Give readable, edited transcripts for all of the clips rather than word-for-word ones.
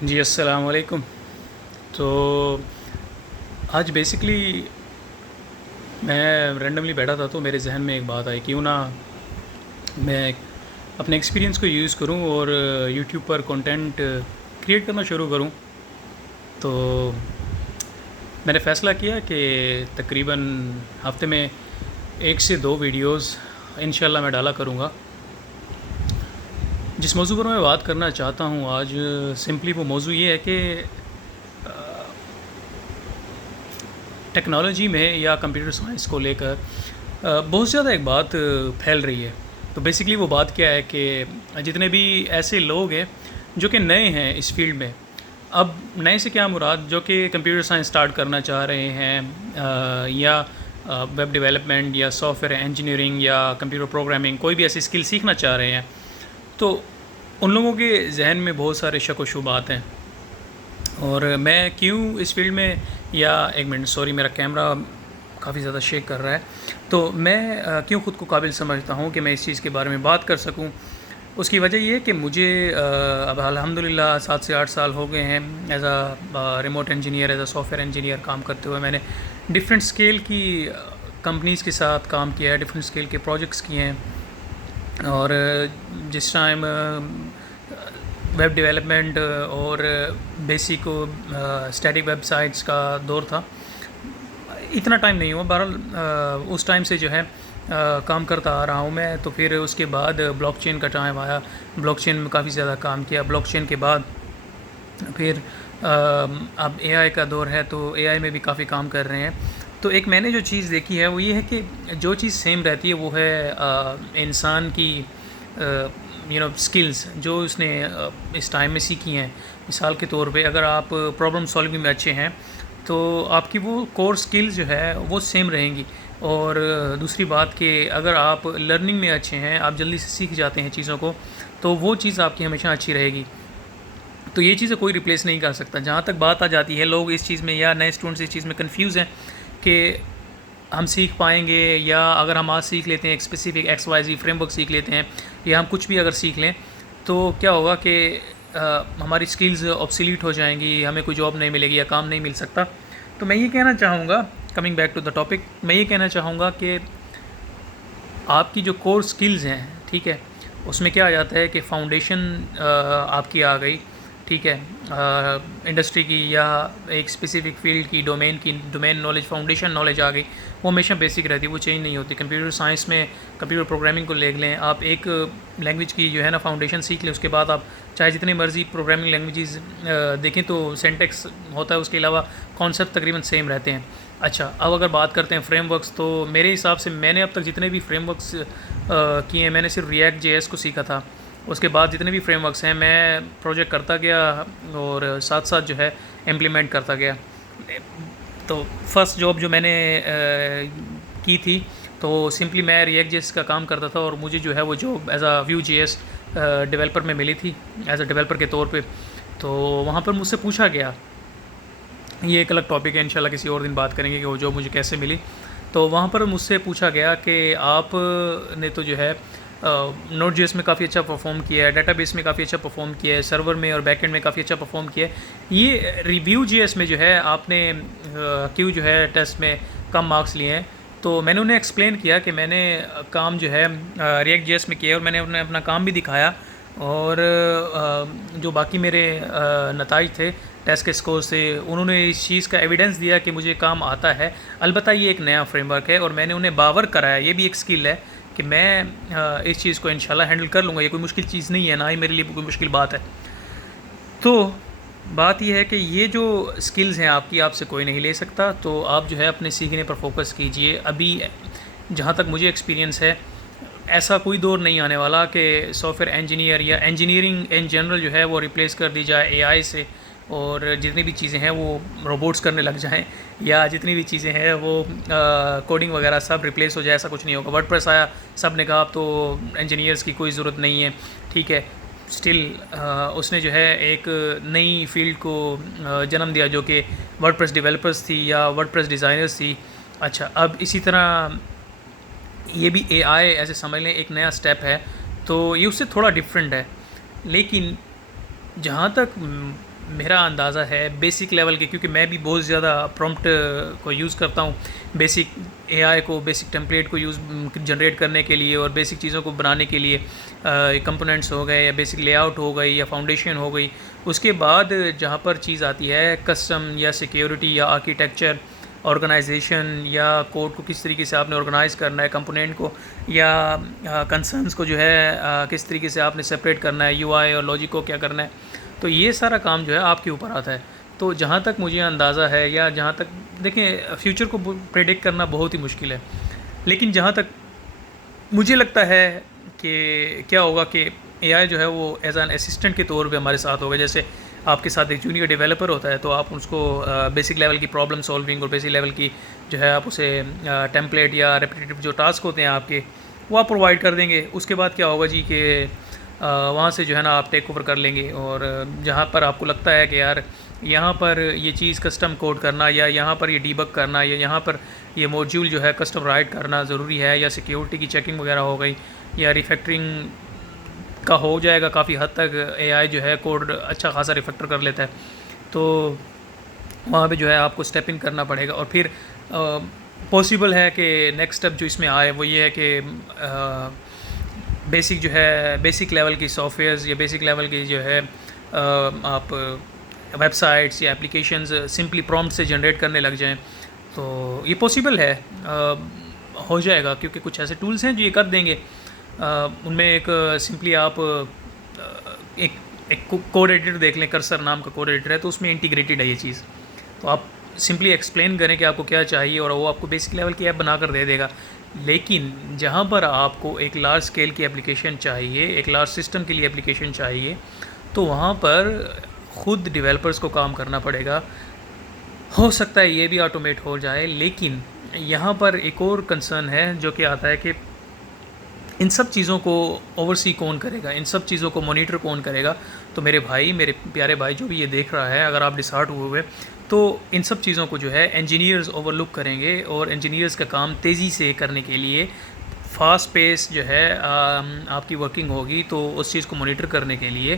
جی السلام علیکم۔ تو آج بیسکلی میں رینڈملی بیٹھا تھا تو میرے ذہن میں ایک بات آئی، کیوں نہ میں اپنے ایکسپیرینس کو یوز کروں اور یوٹیوب پر کنٹینٹ کریٹ کرنا شروع کروں۔ تو میں نے فیصلہ کیا کہ تقریباً ہفتے میں 1 سے 2 ویڈیوز انشاءاللہ میں ڈالا کروں گا۔ جس موضوع پر میں بات کرنا چاہتا ہوں آج، سمپلی وہ موضوع یہ ہے کہ ٹیکنالوجی میں یا کمپیوٹر سائنس کو لے کر بہت زیادہ ایک بات پھیل رہی ہے۔ تو بیسکلی وہ بات کیا ہے کہ جتنے بھی ایسے لوگ ہیں جو کہ نئے ہیں اس فیلڈ میں، اب نئے سے کیا مراد، جو کہ کمپیوٹر سائنس سٹارٹ کرنا چاہ رہے ہیں، یا ویب ڈیولپمنٹ یا سافٹ ویئر انجینئرنگ یا کمپیوٹر پروگرامنگ، کوئی بھی ایسی اسکل سیکھنا چاہ رہے ہیں، تو ان لوگوں کے ذہن میں بہت سارے شک و شبہات ہیں۔ اور میں کیوں اس فیلڈ میں، یا ایک منٹ سوری میرا کیمرہ کافی زیادہ شیک کر رہا ہے، تو میں کیوں خود کو قابل سمجھتا ہوں کہ میں اس چیز کے بارے میں بات کر سکوں، اس کی وجہ یہ ہے کہ مجھے اب الحمدللہ 7 سے 8 سال ہو گئے ہیں as a remote engineer, as a software engineer کام کرتے ہوئے۔ میں نے ڈفرینٹ اسکیل کی کمپنیز کے ساتھ کام کیا ہے، ڈفرینٹ اسکیل کے پروجیکٹس کیے ہیں، اور جس ٹائم ویب ڈیولپمنٹ اور بیسک اسٹیٹک ویب سائٹس کا دور تھا، اتنا ٹائم نہیں ہوا، بہرحال اس ٹائم سے جو ہے کام کرتا آ رہا ہوں میں۔ تو پھر اس کے بعد بلاک چین کا ٹائم آیا، بلاک چین میں کافی زیادہ کام کیا۔ بلاک چین کے بعد پھر اب اے آئی کا دور ہے، تو اے آئی میں بھی کافی کام کر رہے ہیں۔ تو ایک میں نے جو چیز دیکھی ہے وہ یہ ہے کہ جو چیز سیم رہتی ہے وہ ہے انسان کی اسکلز جو اس نے اس ٹائم میں سیکھی ہیں۔ مثال کے طور پہ اگر آپ پرابلم سالونگ میں اچھے ہیں تو آپ کی وہ کور سکلز جو ہے وہ سیم رہیں گی۔ اور دوسری بات کہ اگر آپ لرننگ میں اچھے ہیں، آپ جلدی سے سیکھ جاتے ہیں چیزوں کو، تو وہ چیز آپ کی ہمیشہ اچھی رہے گی۔ تو یہ چیزیں کوئی ریپلیس نہیں کر سکتا۔ جہاں تک بات آ جاتی ہے، لوگ اس چیز میں یا نئے اسٹوڈنٹس اس چیز میں کنفیوز ہیں کہ ہم سیکھ پائیں گے، یا اگر ہم آج سیکھ لیتے ہیں ایک specific x y z framework سیکھ لیتے ہیں، یا ہم کچھ بھی اگر سیکھ لیں تو کیا ہوگا کہ ہماری اسکلز آبسلیٹ ہو جائیں گی، ہمیں کوئی جاب نہیں ملے گی یا کام نہیں مل سکتا۔ تو میں یہ کہنا چاہوں گا، coming back to the topic, میں یہ کہنا چاہوں گا کہ آپ کی جو کور سکلز ہیں، ٹھیک ہے، اس میں کیا آ جاتا ہے کہ فاؤنڈیشن آپ کی آ گئی، ٹھیک ہے، انڈسٹری کی یا ایک اسپیسیفک فیلڈ کی، ڈومین نالج، فاؤنڈیشن نالج آ گئی، وہ ہمیشہ بیسک رہتی ہے، وہ چینج نہیں ہوتی۔ کمپیوٹر سائنس میں کمپیوٹر پروگرامنگ کو لے لیں، آپ ایک لینگویج کی جو ہے نا فاؤنڈیشن سیکھ لیں، اس کے بعد آپ چاہے جتنی مرضی پروگرامنگ لینگویجز دیکھیں تو سینٹیکس ہوتا ہے، اس کے علاوہ کانسیپٹ تقریباً سیم رہتے ہیں۔ اچھا، اب اگر بات کرتے ہیں فریم ورکس، تو میرے حساب سے میں نے اب تک جتنے بھی فریم ورکس کیے ہیں، میں نے صرف ریئیکٹ جے ایس کو سیکھا تھا۔ اس کے بعد جتنے بھی فریم ورکس ہیں میں پروجیکٹ کرتا گیا اور ساتھ ساتھ جو ہے امپلیمنٹ کرتا گیا۔ تو فرسٹ جاب جو میں نے کی تھی تو سمپلی میں ریئیکٹ جے ایس کا کام کرتا تھا، اور مجھے جو ہے وہ job as a Vue J S developer میں ملی تھی، ایز اے ڈیولپر کے طور پہ۔ تو وہاں پر مجھ سے پوچھا گیا، یہ ایک الگ ٹاپک ہے، انشاءاللہ کسی اور دن بات کریں گے کہ وہ جاب مجھے کیسے ملی۔ تو وہاں پر مجھ سے پوچھا گیا کہ آپ نے تو جو ہے نوٹ جی ایس میں کافی اچھا پرفارم کیا ہے، ڈیٹا بیس میں کافی اچھا پرفارم کیا ہے، سرور میں اور بیک اینڈ میں کافی اچھا پرفارم کیا ہے، یہ ریویو جی ایس میں جو ہے آپ نے کیوں جو ہے ٹیسٹ میں کم مارکس لیے ہیں؟ تو میں نے انہیں ایکسپلین کیا کہ میں نے کام جو ہے ریئیکٹ جی ایس میں کیا، اور میں نے انہیں اپنا کام بھی دکھایا، اور جو باقی میرے نتائج تھے ٹیسٹ کے اسکور سے، انہوں نے اس چیز کا ایویڈنس دیا کہ مجھے کام آتا ہے۔ البتہ یہ ایک نیا فریم ورک ہے، اور میں نے انہیں باور کرایا، یہ بھی ایک سکل ہے کہ میں اس چیز کو انشاءاللہ ہینڈل کر لوں گا، یہ کوئی مشکل چیز نہیں ہے، نہ ہی میرے لیے کوئی مشکل بات ہے۔ تو بات یہ ہے کہ یہ جو سکلز ہیں آپ کی، آپ سے کوئی نہیں لے سکتا، تو آپ جو ہے اپنے سیکھنے پر فوکس کیجئے۔ ابھی جہاں تک مجھے ایکسپیرینس ہے، ایسا کوئی دور نہیں آنے والا کہ سافٹ ویئر انجینئر یا انجینئرنگ ان جنرل جو ہے وہ ریپلیس کر دی جائے اے آئی سے، اور جتنی بھی چیزیں ہیں وہ روبوٹس کرنے لگ جائیں، یا جتنی بھی چیزیں ہیں وہ کوڈنگ وغیرہ سب ریپلیس ہو جائے، ایسا کچھ نہیں ہوگا۔ ورڈ پریس آیا، سب نے کہا اب تو انجینئرس کی کوئی ضرورت نہیں ہے، ٹھیک ہے، اسٹل اس نے جو ہے ایک نئی فیلڈ کو جنم دیا جو کہ ورڈ پریس ڈیولپرس تھی یا ورڈ پریس ڈیزائنرس تھی۔ اچھا، اب اسی طرح یہ بھی اے آئی ایسے سمجھ لیں ایک نیا سٹیپ ہے، تو یہ اس سے تھوڑا ڈفرینٹ ہے۔ لیکن جہاں تک میرا اندازہ ہے بیسک لیول کے، کیونکہ میں بھی بہت زیادہ پرومپٹ کو یوز کرتا ہوں، بیسک اے آئی کو، بیسک ٹیمپلیٹ کو یوز جنریٹ کرنے کے لیے اور بیسک چیزوں کو بنانے کے لیے، کمپوننٹس ہو گئے یا بیسک لے آؤٹ ہو گئی یا فاؤنڈیشن ہو گئی. اس کے بعد جہاں پر چیز آتی ہے کسٹم یا سیکیورٹی یا آرکیٹیکچر، آرگنائزیشن یا کوڈ کو کس طریقے سے آپ نے آرگنائز کرنا ہے، کمپوننٹ کو یا کنسرنس کو جو ہے کس طریقے سے آپ نے سپریٹ کرنا ہے، یو آئی اور لاجک کو کیا کرنا ہے. تو یہ سارا کام جو ہے آپ کے اوپر آتا ہے. تو جہاں تک مجھے اندازہ ہے، یا جہاں تک دیکھیں فیوچر کو پریڈکٹ کرنا بہت ہی مشکل ہے، لیکن جہاں تک مجھے لگتا ہے کہ کیا ہوگا کہ اے آئی جو ہے وہ ایز این اسسٹنٹ کے طور پہ ہمارے ساتھ ہوگا. جیسے آپ کے ساتھ ایک جونیئر ڈیولپر ہوتا ہے تو آپ اس کو بیسک لیول کی پرابلم سولونگ اور بیسک لیول کی جو ہے آپ اسے ٹیمپلیٹ یا ریپیٹیٹو جو ٹاسک ہوتے ہیں آپ کے، وہ آپ پرووائڈ کر دیں گے. اس کے بعد کیا ہوگا جی کہ وہاں سے جو ہے نا آپ ٹیک اوور کر لیں گے، اور جہاں پر آپ کو لگتا ہے کہ یار یہاں پر یہ چیز کسٹم کوڈ کرنا، یا یہاں پر یہ ڈیبگ کرنا، یا یہاں پر یہ موڈیول جو ہے کسٹم رائٹ کرنا ضروری ہے، یا سیکیورٹی کی چیکنگ وغیرہ ہو گئی، یا ریفیکٹرنگ کا ہو جائے گا. کافی حد تک اے آئی جو ہے کوڈ اچھا خاصا ریفیکٹر کر لیتا ہے، تو وہاں پہ جو ہے آپ کو اسٹیپ ان کرنا پڑے گا. اور پھر پاسبل ہے کہ نیکسٹ اسٹیپ جو اس میں آئے وہ یہ ہے کہ بیسک جو ہے بیسک لیول کی سافٹ ویئرز یا بیسک لیول کی جو ہے آپ ویب سائٹس یا اپلیکیشنز سمپلی پرومپٹ سے جنریٹ کرنے لگ جائیں. تو یہ پاسبل ہے، ہو جائے گا، کیونکہ کچھ ایسے ٹولز ہیں جو یہ کر دیں گے. ان میں ایک سمپلی آپ ایک کوڈ ایڈیٹر دیکھ لیں، کرسر نام کا کوڈ ایڈیٹر ہے، تو اس میں انٹیگریٹڈ ہے یہ چیز. تو آپ سمپلی ایکسپلین کریں کہ آپ کو کیا چاہیے اور وہ آپ کو بیسک لیول کی ایپ بنا کر دے دے گا. لیکن جہاں پر آپ کو ایک لارج اسکیل کی اپلیکیشن چاہیے، ایک لارج سسٹم کے لیے اپلیکیشن چاہیے، تو وہاں پر خود ڈیولپرز کو کام کرنا پڑے گا. ہو سکتا ہے یہ بھی آٹومیٹ ہو جائے، لیکن یہاں پر ایک اور کنسرن ہے جو کہ آتا ہے کہ ان سب چیزوں کو اوورسی کون کرے گا، ان سب چیزوں کو مانیٹر کون کرے گا. تو میرے بھائی، میرے پیارے بھائی جو بھی یہ دیکھ رہا ہے، اگر آپ ڈسہارٹ ہوئے تو ان سب چیزوں کو جو ہے انجینئرز اوور لک کریں گے، اور انجینئرز کا کام تیزی سے کرنے کے لیے فاسٹ پیس جو ہے آپ کی ورکنگ ہوگی. تو اس چیز کو مانیٹر کرنے کے لیے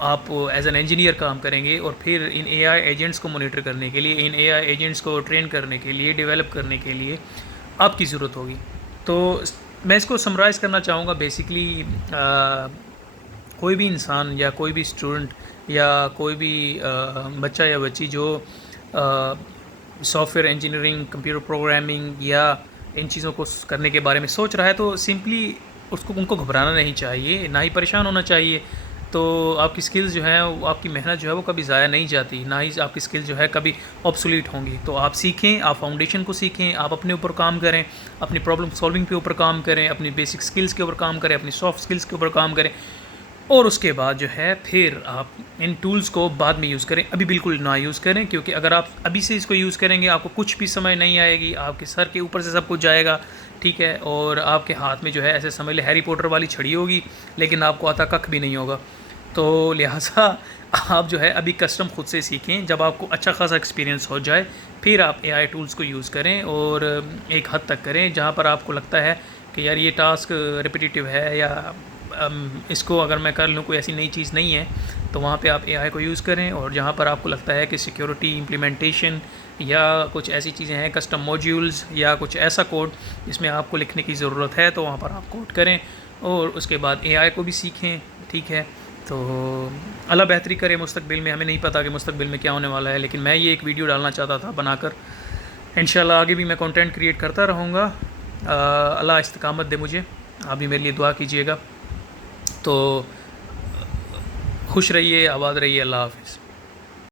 آپ ایز این انجینئر کام کریں گے، اور پھر ان اے آئی ایجنٹس کو مانیٹر کرنے کے لیے، ان اے آئی ایجنٹس کو ٹرین کرنے کے لیے، ڈیولپ کرنے کے لیے آپ کی ضرورت ہوگی. تو میں اس کو سمرائز کرنا چاہوں گا. بیسکلی کوئی بھی انسان یا کوئی بھی اسٹوڈنٹ یا کوئی بھی بچہ یا بچی جو soft ware engineering, computer programming یا ان چیزوں کو کرنے کے بارے میں سوچ رہا ہے، تو سمپلی ان کو گھبرانا نہیں چاہیے، نہ ہی پریشان ہونا چاہیے. تو آپ کی سکلز جو ہیں، آپ کی محنت جو ہے وہ کبھی ضائع نہیں جاتی، نہ ہی آپ کی سکلز جو ہے کبھی آبسولیٹ ہوں گی. تو آپ سیکھیں، آپ فاؤنڈیشن کو سیکھیں، آپ اپنے اوپر کام کریں، اپنی پرابلم سولونگ کے اوپر کام کریں، اپنی بیسک سکلز کے اوپر کام کریں، اپنی سافٹ سکلز کے اوپر کام کریں. اور اس کے بعد جو ہے پھر آپ ان ٹولز کو بعد میں یوز کریں. ابھی بالکل نہ یوز کریں، کیونکہ اگر آپ ابھی سے اس کو یوز کریں گے آپ کو کچھ بھی سمجھ نہیں آئے گی، آپ کے سر کے اوپر سے سب کچھ جائے گا، ٹھیک ہے، اور آپ کے ہاتھ میں جو ہے ایسے سمجھ لیں ہیری پوٹر والی چھڑی ہوگی، لیکن آپ کو آتا ککھ بھی نہیں ہوگا. تو لہٰذا آپ جو ہے ابھی کسٹم خود سے سیکھیں. جب آپ کو اچھا خاصا ایکسپیرینس ہو جائے پھر آپ اے آئی ٹولز کو یوز کریں، اور ایک حد تک کریں جہاں پر آپ کو لگتا ہے کہ یار یہ ٹاسک ریپیٹیٹیو ہے، یا اس کو اگر میں کر لوں کوئی ایسی نئی چیز نہیں ہے، تو وہاں پہ آپ اے آئی کو یوز کریں. اور جہاں پر آپ کو لگتا ہے کہ سیکیورٹی امپلیمنٹیشن یا کچھ ایسی چیزیں ہیں، کسٹم موڈیولز یا کچھ ایسا کوڈ جس میں آپ کو لکھنے کی ضرورت ہے، تو وہاں پر آپ کوڈ کریں، اور اس کے بعد اے آئی کو بھی سیکھیں. ٹھیک ہے، تو اللہ بہتری کرے مستقبل میں. ہمیں نہیں پتہ کہ مستقبل میں کیا ہونے والا ہے، لیکن میں یہ ایک ویڈیو ڈالنا چاہتا تھا بنا کر. انشاءاللہ آگے بھی میں کنٹینٹ کریٹ کرتا رہوں گا. اللہ استقامت دے مجھے. آپ بھی میرے لیے دعا کیجیے گا. تو خوش رہیے، آباد رہیے. اللہ حافظ.